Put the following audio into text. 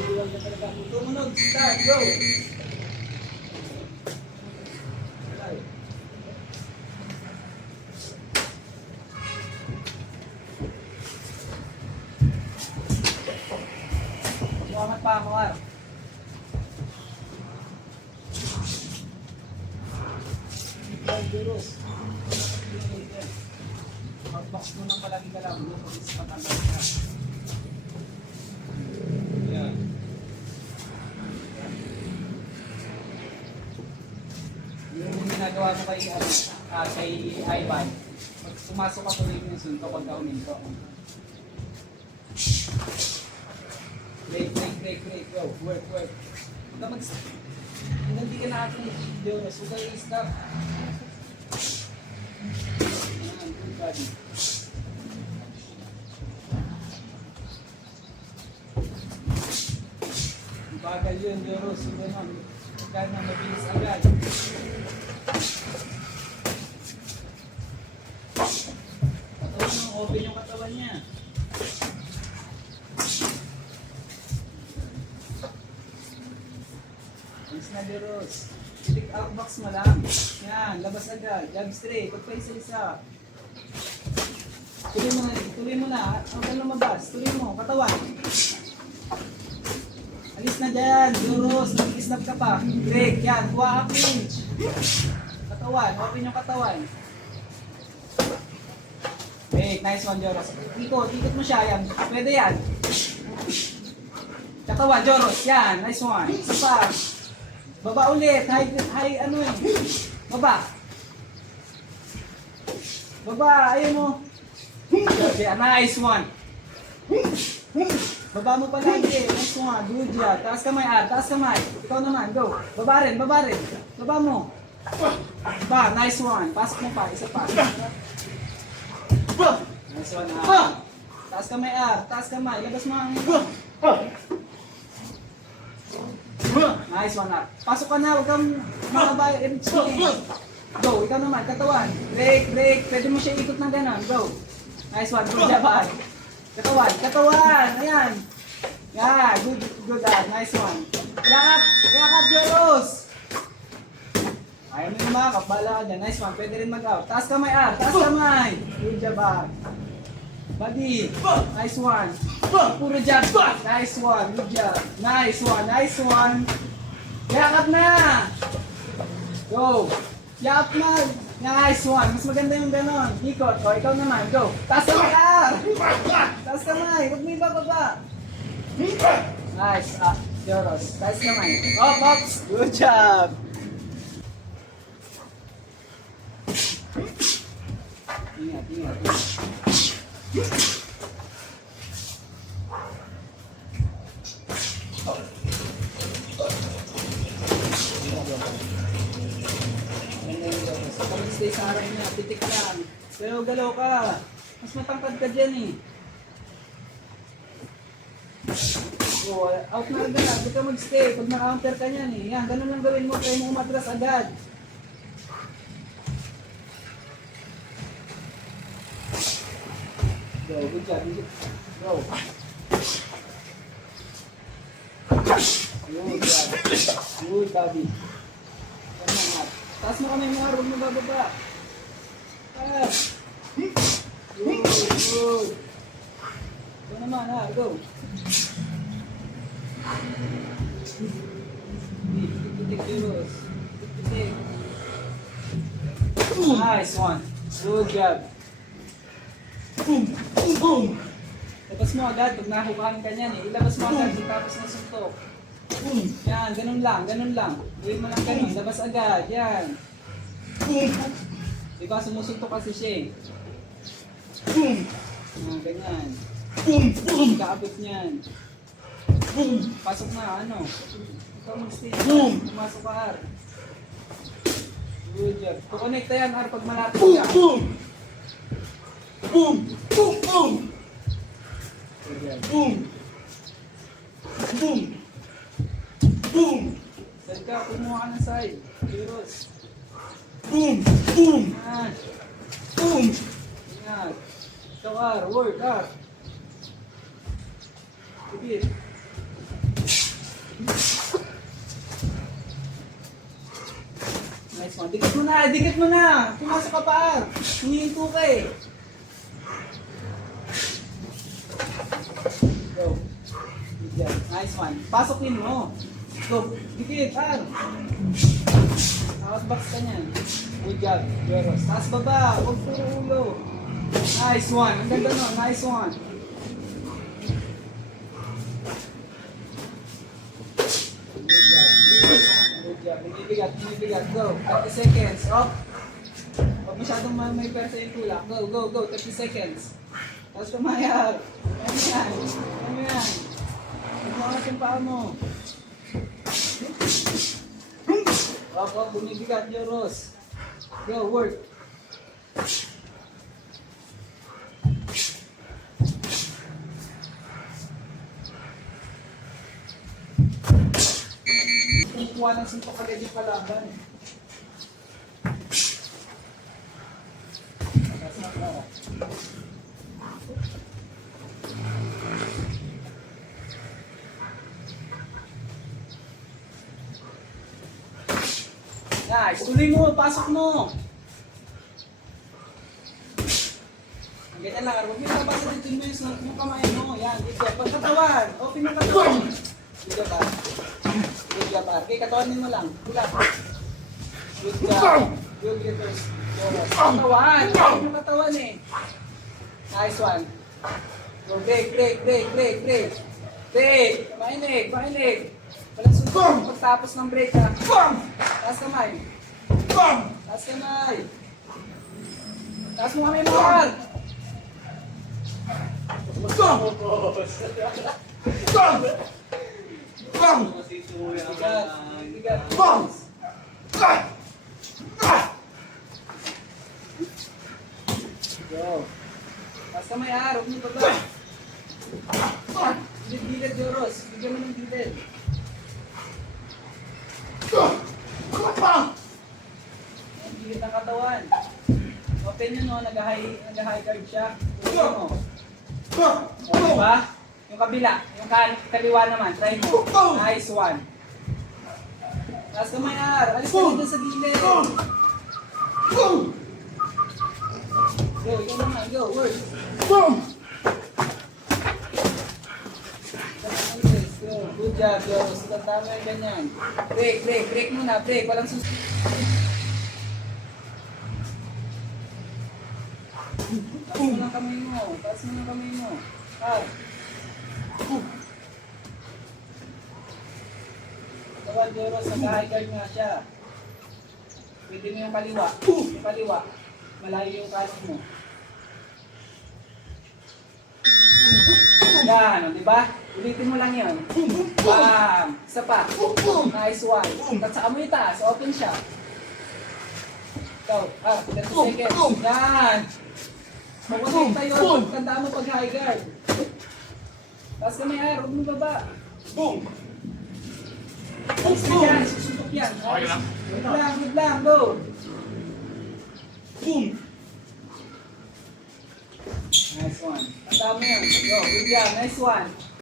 Magugulang ka talaga. Tumunog, start, go! Sumangat pa, Mawar. Virus. Mag-box mo nang palagi ka lang. Pag-isip patanggal ka. Yan. Yung ginagawa mo kay Ivan, pag sumasok ka tuloy yung sunto pagka uminto. Break. Go. Work. Hindi ka na ating Jonas. Huwag kayo i-stop. Ayan, good body. Bagal yun, Joros. Hindi naman. Huwag na mabilis agad. Katawan mo, open yung katawan niya. Na Joros. Titik outbox mo lang. Yan, labas agad. Jab straight. Huwag pa isa-isa. Tuloy mo na. Huwag ka lumabas. Tuloy mo. Katawan. Alis na dyan. Joros. Nag-snap ka pa. Break. Yan. Kuha up range. Katawan. Open yung katawan. Break. Nice one, Joros. Ikot mo siya. Yan. Pwede yan. Katawan, Joros. Yan. Nice one. Isa pa. Baba ulit. High ano eh. Baba. Ayun mo. Okay, nice one. Baba mo palagi. Nice one. Good job. Taas kamay, taas kamay. Ikaw naman, go. Baba rin. Baba mo. Ba, nice one. Pasok mo pa, isa pa. Nice one, Taas kamay, taas kamay. Labas mo ang... Nice one, Pasok ka na, huwag kang makabay. Go, ikaw naman, katawan. Break. Pwede mo siya ikot ng gano'n. Go. Nice one, good job, Katawan. Ayan. Yeah, good, nice one. Yakap, Joros. Ayaw mo yung makakap, bala ka dyan. Nice one, pwede rin mag-out. Taas kamay, taas kamay. Good job, Body. Nice one. Puro jab. Nice one. Good job. Nice one. Yakap na. Go. Yakap na. Nice one. Mas maganda yung ganon. Ikot. O, ikaw naman. Go. Taas kamay, Taas kamay. Huwag mo ibababa. Nice. Joros. Taas kamay. Ops. Good job. Ingat. Stay sa harap niya, titik lang. Pero galaw ka. Mas matangkad ka dyan eh. So, out na agad. Huwag ka mag-stay. Pag na-counter ka niyan eh. Yan, ganun lang gawin mo. Try mo umatras agad. Go, good job. Go. Good job. Good, Bobby. Taas mo kami mga, huwag mo bababa. Taas. Good. Go naman, go. Titik, Joros. Titik. Nice one. Good job. Boom! Labas mo agad, pag nahukahan ka niyan eh. Ilabas mo agad, tapos na suntok. Yan, ganun lang. Gawin mo lang ganun, labas agad, yan. Diba, sumusuntok kasi siya eh. Ganyan. Kaabot niyan. Pasok na, ano. Ikaw mag-stay. Pumasok ka, Ar. Good job. Kukonekta yan, Ar, pag malapit ka. Boom! Saan ka? Kumuha ka ng side. Joros. Yan. Ingat. Ikaw, Ar. Work, Ar. Sige. na, dikit mo na. Pumasok ka pa. Humihinto ka eh. Go. Good job. Nice one. Pasokin mo. Go. Dikit, par. Outbox ka niyan. Good job. Jeros. Taas baba. Huwag puro ulo. Nice one. Ang ganda nun. Nice one. Good job. Good job. Binibigat, binibigat. Go. 30 seconds. Up. Huwag masyadong may persa yung tulak. Go, go, go. 30 seconds. Tapos kumayag. Ano yan? Ano yan? Magmakas yung paa mo. Up, up. Bumibigat, Joros. Go, work. Kumukuha ng suntok agad yung kalaban. Nice. Tuloy mo. Pasok mo. Ganyan lang. Huwag mo nabasa dito yung kamay mo. Yan. Dito. Pagkatawan. Open yung katawan. Dito ka. Good job, ah. Okay, katawanin mo lang. Kulap. Good job. Good reverse. Katawan. Open yung katawan eh. Nice one. Go, break, break, break, break, break. Break. Mainig, mainig. Walang sunod. Pagtapos ng break ha. Taas kamay. Taas kamay. Taas mo kamay mo hard. Bigat. Bigat. Go. Taas kamay ha. Huwag niyo baba. Gilid-gilid, Joros. Bigyan mo ng gilid. Ang gilid ng katawan. Open nyo no, nag-high guard siya. Open mo. O, diba? Yung kabila, yung kaliwa naman, try mo. Nice one. Taas kamay R, alis ka dito sa gilid. Go, ikaw naman, go, work. Good job, Joros. Tama yung ganyan. Break, break, break muna, break. Walang susunod. Taas mo ng kamay mo. Taas mo ng kamay mo. Ah. Kawan, Joros. Nag-high guard nga siya. Pwede mo yung kaliwa. Yung kaliwa. Malayo yung kanan mo. Yan, di ba? Ulitin mo lang yan. Bam! Isa pa. Nice one. At saka mo itaas. Open siya. Ikaw. 30 seconds. Yan. Makulit tayo. Tandaan mo pag high guard. Taas ka may R. Huwag mo baba. Taas ka yan. Susuntok yan. Good lang. Go. Nice one. Tandaan mo yan. Go. Good yan. Nice one.